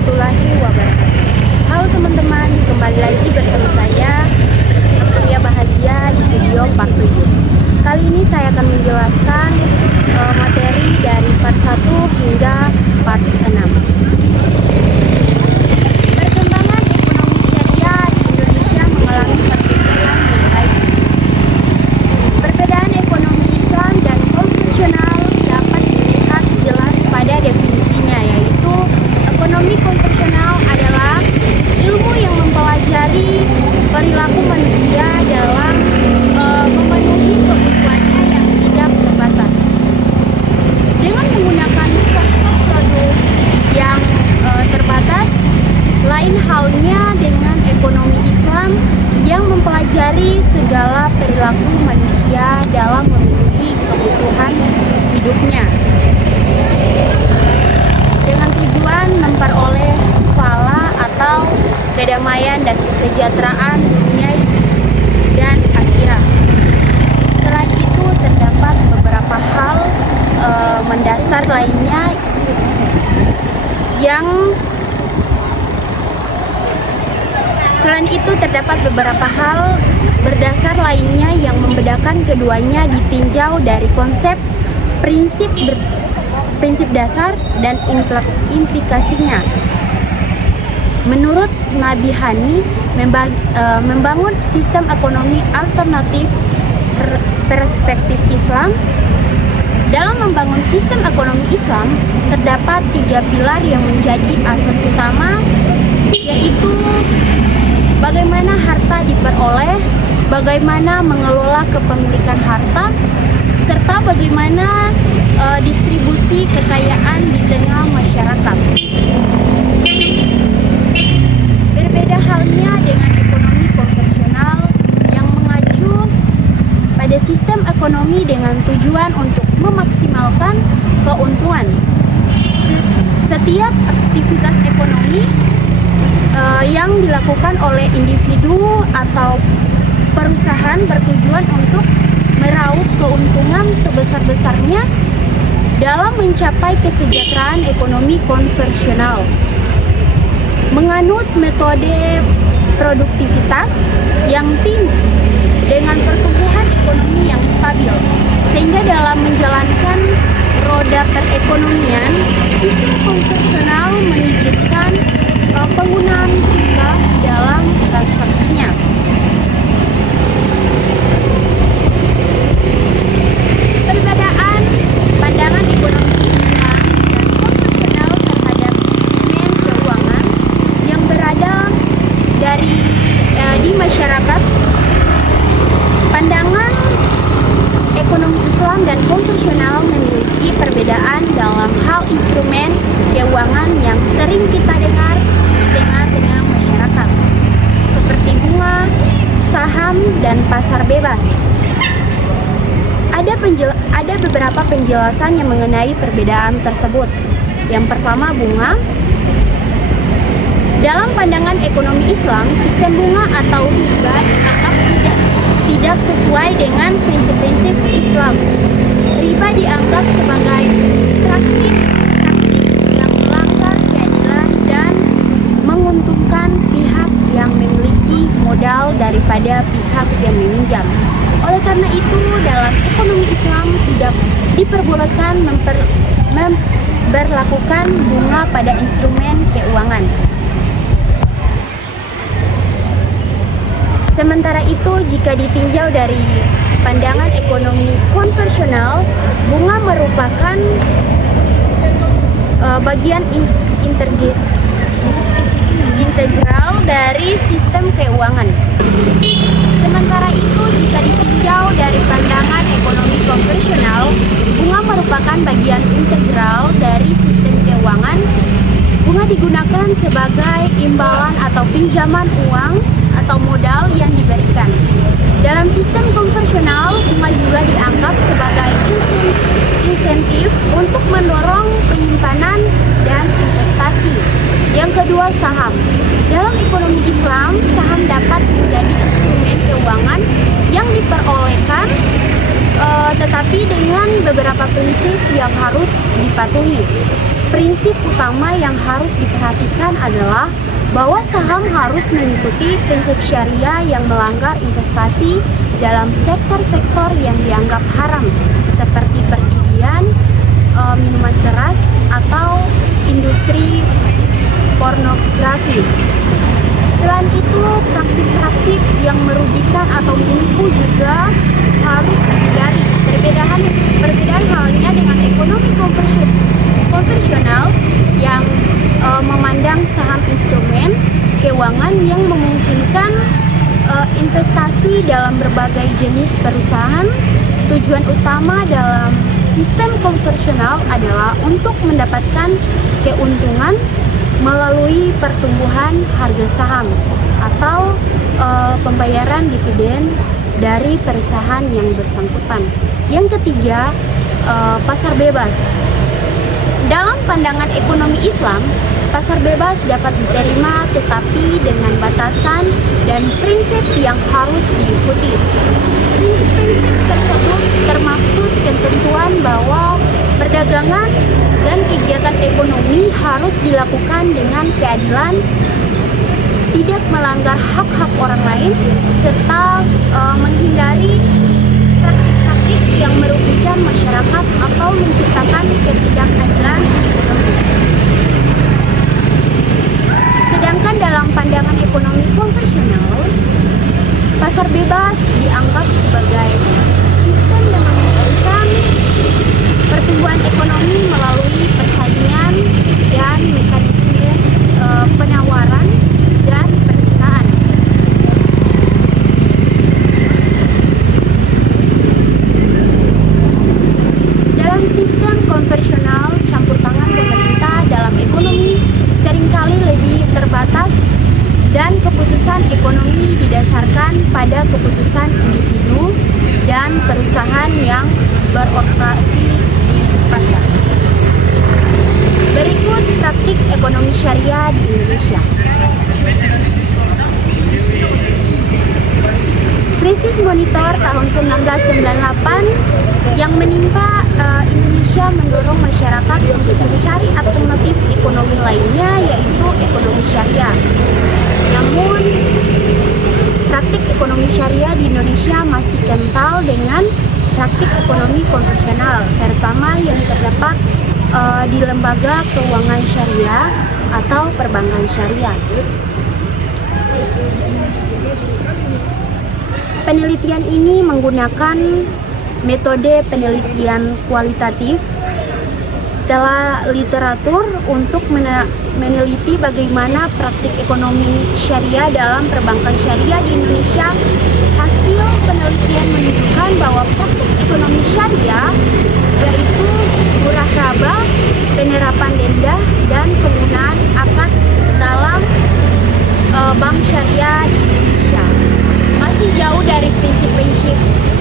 warahmatullahi wabarakatuh. Halo teman-teman, kembali lagi bersama saya Pria Bahagia di video part 7. Kali ini saya akan menjelaskan materi dari part 1 hingga part 6. Perkembangan ekonomi syariah di Indonesia mengalami perkembangan yang baik. Perbedaan ekonomi Islam dan konvensional dapat dilihat jelas pada definisinya, yaitu ekonomi konvensional adalah ilmu yang mempelajari perilaku manusia dalam memenuhi kebutuhannya yang tidak terbatas. Dengan menggunakan produk yang terbatas, lain halnya dengan ekonomi Islam yang mempelajari segala perilaku manusia dalam memenuhi kebutuhan hidupnya, dengan tujuan memperoleh falah atau kedamaian dan kesejahteraan dunia dan akhirat. Selain itu, terdapat beberapa hal mendasar lainnya yang berdasar lainnya yang membedakan keduanya ditinjau dari konsep, prinsip dasar dan implikasinya. Menurut Nabi Hani, membangun sistem ekonomi alternatif perspektif Islam. Dalam membangun sistem ekonomi Islam, terdapat 3 pilar yang menjadi asas utama, yaitu bagaimana harta diperoleh, bagaimana mengelola kepemilikan harta, serta bagaimana distribusi kekayaan di tengah masyarakat. Berbeda halnya dengan ekonomi konvensional yang mengacu pada sistem ekonomi dengan tujuan untuk memaksimalkan keuntungan. Setiap aktivitas ekonomi yang dilakukan oleh individu atau perusahaan bertujuan untuk meraup keuntungan sebesar-besarnya dalam mencapai kesejahteraan ekonomi konvensional. Menganut metode produktivitas yang tinggi dengan pertumbuhan ekonomi yang stabil, sehingga dalam menjalankan roda perekonomian, sistem konvensional mengizinkan penggunaan riba dalam transaksinya. Perbedaan pandangan ekonomi Islam dan konvensional terhadap instrumen keuangan yang berada di masyarakat. Pandangan ekonomi Islam dan konvensional memiliki perbedaan dalam hal instrumen keuangan yang sering kita dengar di tengah-tengah masyarakat, seperti bunga, saham, dan pasar bebas. Ada beberapa penjelasan yang mengenai perbedaan tersebut. Yang pertama, bunga. Dalam pandangan ekonomi Islam, sistem bunga atau riba dianggap tidak sesuai dengan prinsip-prinsip Islam. Riba dianggap sebagai praktik yang melanggar keadilan dan menguntungkan pihak yang memiliki modal daripada pihak yang meminjam. Oleh karena itu, dalam ekonomi Islam tidak diperbolehkan memperlakukan bunga pada instrumen keuangan. Sementara itu, jika ditinjau dari pandangan ekonomi konvensional, bunga merupakan bagian integral dari sistem keuangan. Sementara itu, jika ditinjau dari pandangan ekonomi konvensional, bunga merupakan bagian integral dari sistem keuangan. Bunga digunakan sebagai imbalan atau pinjaman uang atau modal yang diberikan. Dalam sistem konvensional, bunga juga dianggap sebagai insentif untuk mendorong penyimpanan dan investasi. Yang kedua, saham. Dalam ekonomi Islam, saham dapat menjadi instrumen keuangan yang diperolehkan, tetapi dengan beberapa prinsip yang harus dipatuhi. prinsip utama yang harus diperhatikan adalah bahwa saham harus mengikuti prinsip syariah yang melanggar investasi dalam sektor-sektor yang dianggap haram seperti perjudian, minuman keras, atau industri pornografi. Selain itu, praktik-praktik yang merugikan atau menipu juga harus dihindari. Perbedaan halnya dengan ekonomi konvensional yang memandang saham instrumen keuangan yang memungkinkan investasi dalam berbagai jenis perusahaan. Tujuan utama dalam sistem konvensional adalah untuk mendapatkan keuntungan melalui pertumbuhan harga saham atau pembayaran dividen dari perusahaan yang bersangkutan. Yang ketiga, pasar bebas. Dalam pandangan ekonomi Islam, pasar bebas dapat diterima tetapi dengan batasan dan prinsip yang harus diikuti. Prinsip-prinsip tersebut termaksud ketentuan bahwa perdagangan dan kegiatan ekonomi harus dilakukan dengan keadilan, tidak melanggar hak-hak orang lain, serta menghindari praktik-praktik yang merugikan masyarakat atau menciptakan ketidakadilan ekonomi. Sedangkan dalam pandangan ekonomi konvensional, pasar bebas dianggap sebagai sistem yang memungkinkan pertumbuhan ekonomi melalui persaingan dan mekanisme penawaran dan permintaan. Dalam sistem konvensional, campur tangan pemerintah dalam ekonomi seringkali lebih terbatas dan keputusan ekonomi didasarkan pada keputusan individu dan perusahaan yang beroperasi di pasar. Berikut praktik ekonomi syariah di Indonesia. Krisis moneter tahun 1998 yang menimpa Indonesia mendorong masyarakat untuk mencari alternatif ekonomi lainnya, yaitu ekonomi syariah. Namun, praktik ekonomi syariah di Indonesia masih kental dengan praktik ekonomi konvensional, terutama yang terdapat di lembaga keuangan syariah atau perbankan syariah. Penelitian ini menggunakan metode penelitian kualitatif telah literatur untuk meneliti bagaimana praktik ekonomi syariah dalam perbankan syariah di Indonesia. Hasil penelitian menunjukkan bahwa praktik ekonomi syariah yaitu murah raba, penerapan denda, dan penggunaan akad dalam bank syariah di Indonesia masih jauh dari prinsip-prinsip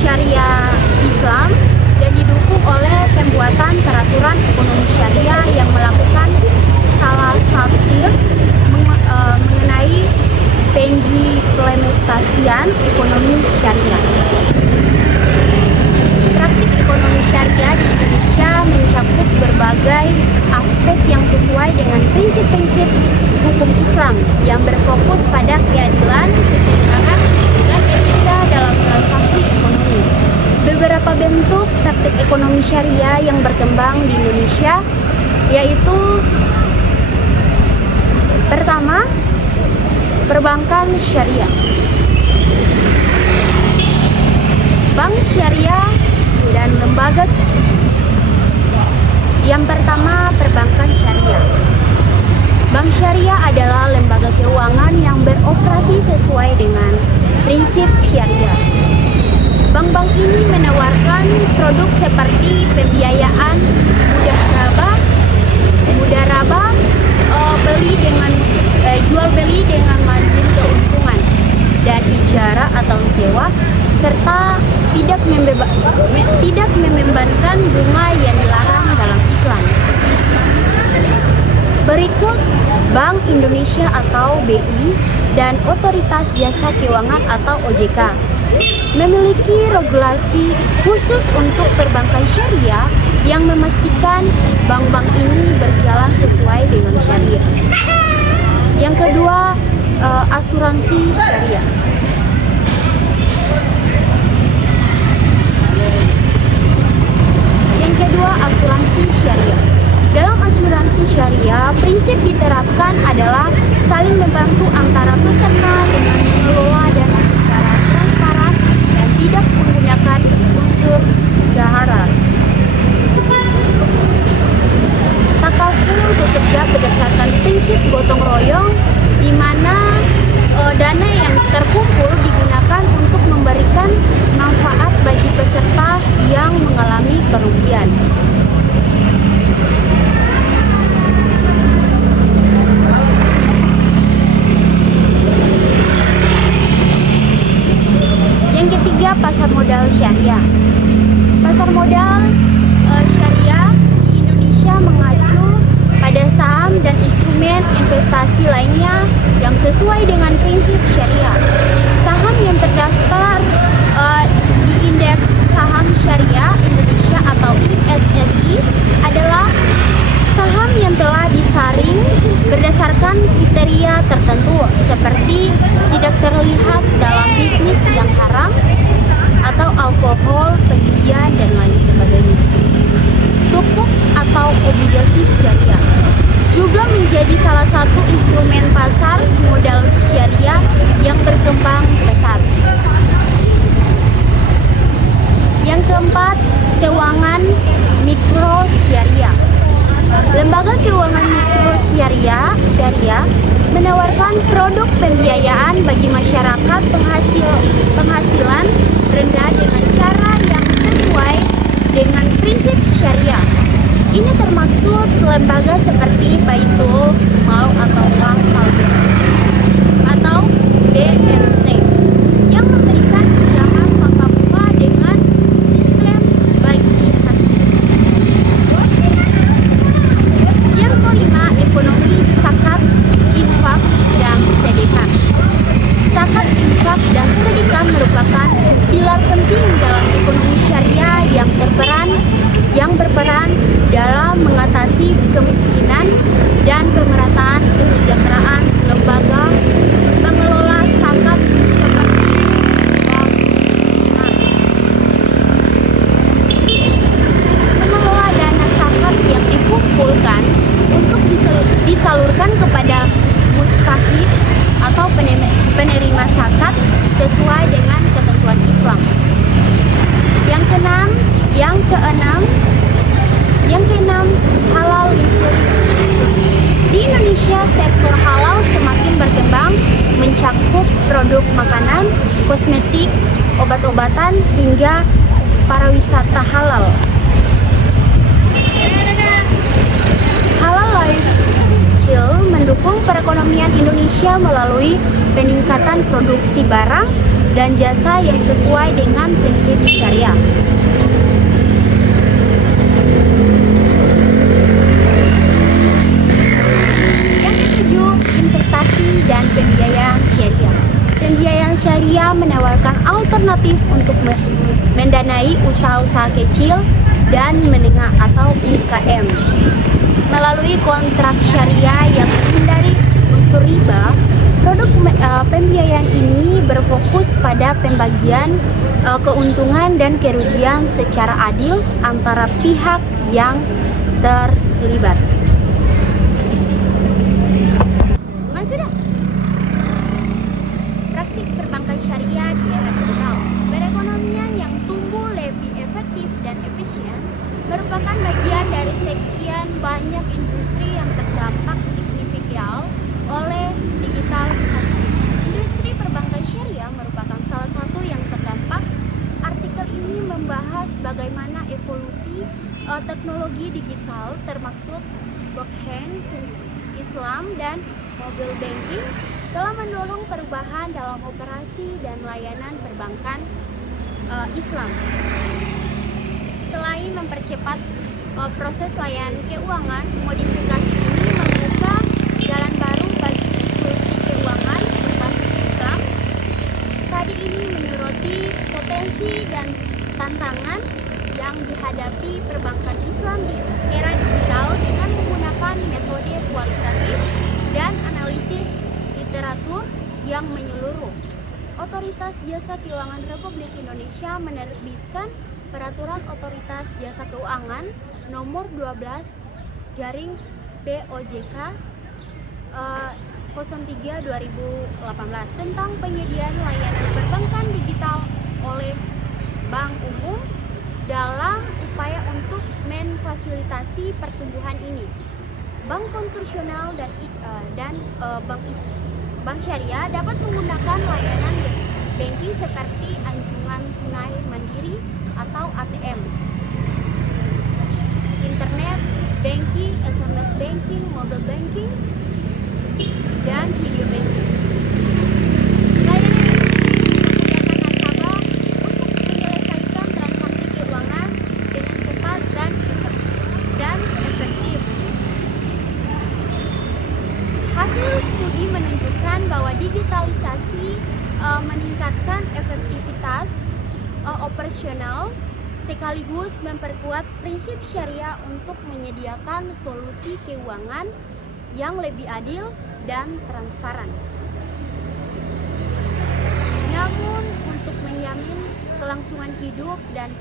syariah Islam dan didukung oleh pembuatan peraturan ekonomi syariah yang melakukan salah tafsir mengenai pengimplementasian ekonomi syariah. Praktik ekonomi syariah di Indonesia mencakup berbagai aspek yang sesuai dengan prinsip-prinsip hukum Islam yang berfokus pada keadilan, keseimbangan, dan etika dalam transaksi ekonomi. Beberapa bentuk praktik ekonomi syariah yang berkembang di Indonesia yaitu: pertama, perbankan syariah. Bank syariah dan lembaga. Yang pertama, perbankan syariah. Bank syariah adalah lembaga keuangan yang beroperasi sesuai dengan prinsip syariah. Bank-bank ini menawarkan produk seperti pembiayaan mudah raba, jual beli dengan margin keuntungan, dan ijarah atau sewa, serta tidak membebankan bunga yang dilarang dalam Islam. Berikut Bank Indonesia atau BI dan Otoritas Jasa Keuangan atau OJK memiliki regulasi khusus untuk perbankan syariah yang memastikan bank-bank ini berjalan sesuai dengan syariah. Yang kedua, asuransi syariah. Yang kedua, asuransi syariah. Dalam asuransi syariah, prinsip diterapkan adalah saling membantu antara peserta dengan mengelola dana secara transparan dan tidak menggunakan unsur gahara. Takaful bekerja berdasarkan prinsip gotong royong, di mana dana yang terkumpul digunakan untuk memberikan manfaat bagi peserta yang mengalami kerugian. Yang ketiga, pasar modal syariah. Pasar modal syariah di Indonesia mengacu pada saham dan instrumen investasi lainnya yang sesuai dengan prinsip syariah. Saham yang terdaftar di Indeks Saham Syariah Indonesia atau ISSI adalah saham yang telah disaring berdasarkan kriteria tertentu seperti tidak terlihat dalam bisnis yang haram atau alkohol, penjudian, dan lain sebagainya. Sukuk atau obligasi syariah juga menjadi salah satu instrumen pasar modal syariah yang berkembang pesat. Yang keempat, keuangan mikro syariah. Lembaga keuangan mikro syariah menawarkan produk pembiayaan bagi masyarakat penghasilan rendah dengan cara yang sesuai dengan prinsip syariah. Ini termaksud lembaga seperti Baitul Mal atau Bank atau BMT yang memberikan pinjaman tanpa bunga dengan sistem bagi hasil. Yang kelima, ekonomi zakat, infak, dan sedekah. Zakat, infak, dan sedekah merupakan pilar penting dalam ekonomi syariah yang berperan dalam mengatasi kemiskinan dan pemerataan kesejahteraan. Lembaga pengelola zakat seperti pengelola dana zakat yang dikumpulkan untuk disalurkan kepada mustahik atau penerima zakat sesuai dengan ketentuan Islam. Yang keenam, halal diversity. Di Indonesia, sektor halal semakin berkembang, mencakup produk makanan, kosmetik, obat-obatan, hingga pariwisata halal. Halal lifestyle mendukung perekonomian Indonesia melalui peningkatan produksi barang dan jasa yang sesuai dengan prinsip syariah. Yang ketujuh, investasi dan pembiayaan syariah. Pembiayaan syariah menawarkan alternatif untuk mendanai usaha-usaha kecil dan menengah atau UKM. Melalui kontrak syariah yang menghindari unsur riba, produk pembiayaan ini berfokus pada pembagian keuntungan dan kerugian secara adil antara pihak yang terlibat. Sudah. Praktik perbankan syariah di era digital. Perekonomian yang tumbuh lebih efektif dan efisien merupakan bagian dari sekian banyak industri yang terdampak signifikan oleh digitalisasi. Industri perbankan syariah merupakan salah satu yang terdampak. Artikel ini membahas bagaimana evolusi teknologi digital termaksud blockchain, Islam, dan mobile banking telah mendorong perubahan dalam operasi dan layanan perbankan Islam. Selain mempercepat proses layanan keuangan, modifikasi ini membuka jalan baru bagi inklusi keuangan berbasis Islam. Studi ini menyoroti potensi dan tantangan yang dihadapi perbankan Islam Otoritas Jasa Keuangan Republik Indonesia menerbitkan Peraturan Otoritas Jasa Keuangan Nomor 12 garing POJK 03/2018 tentang penyediaan layanan perbankan digital oleh Bank Umum dalam upaya untuk memfasilitasi pertumbuhan ini. Bank konvensional dan bank syariah dapat menggunakan layanan banking seperti anjungan tunai mandiri atau ATM, internet banking, SMS banking, mobile banking, dan video banking. Layanan ini memudahkan nasabah untuk menyelesaikan transaksi keuangan dengan cepat dan efektif. Hasil studi menunjukkan bahwa digitalisasi meningkatkan efektivitas operasional sekaligus memperkuat prinsip syariah untuk menyediakan solusi keuangan yang lebih adil dan transparan. Namun, untuk menjamin kelangsungan hidup dan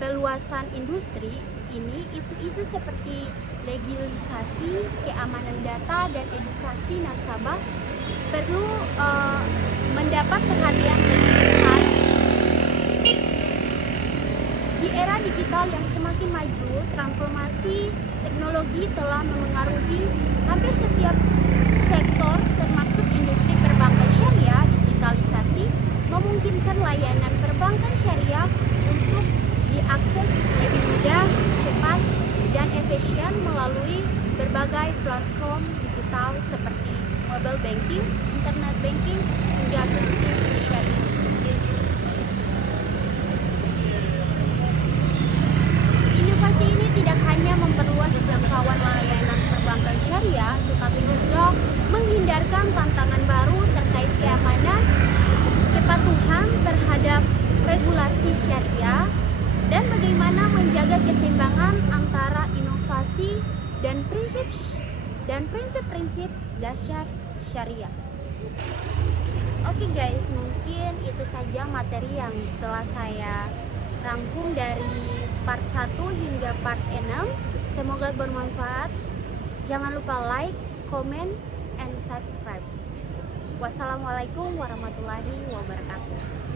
peluasan industri ini, isu-isu seperti legilisasi, keamanan data, dan edukasi nasabah perlu mendapat perhatian lebih besar. Di era digital yang semakin maju, transformasi teknologi telah memengaruhi hampir setiap sektor, termasuk industri perbankan syariah. Digitalisasi memungkinkan layanan perbankan syariah untuk diakses lebih mudah, cepat, dan efisien melalui berbagai platform digital seperti mobile banking, internet banking, hingga prinsip syariah. Inovasi ini tidak hanya memperluas jangkauan layanan perbankan syariah, tetapi juga menghindarkan tantangan baru terkait keamanan, kepatuhan terhadap regulasi syariah, dan bagaimana menjaga keseimbangan antara inovasi dan prinsip-prinsip dasar syariah. Oke guys, mungkin itu saja materi yang telah saya rangkum dari part 1 hingga part 6. Semoga bermanfaat. Jangan lupa like, comment, and subscribe. Wassalamualaikum warahmatullahi wabarakatuh.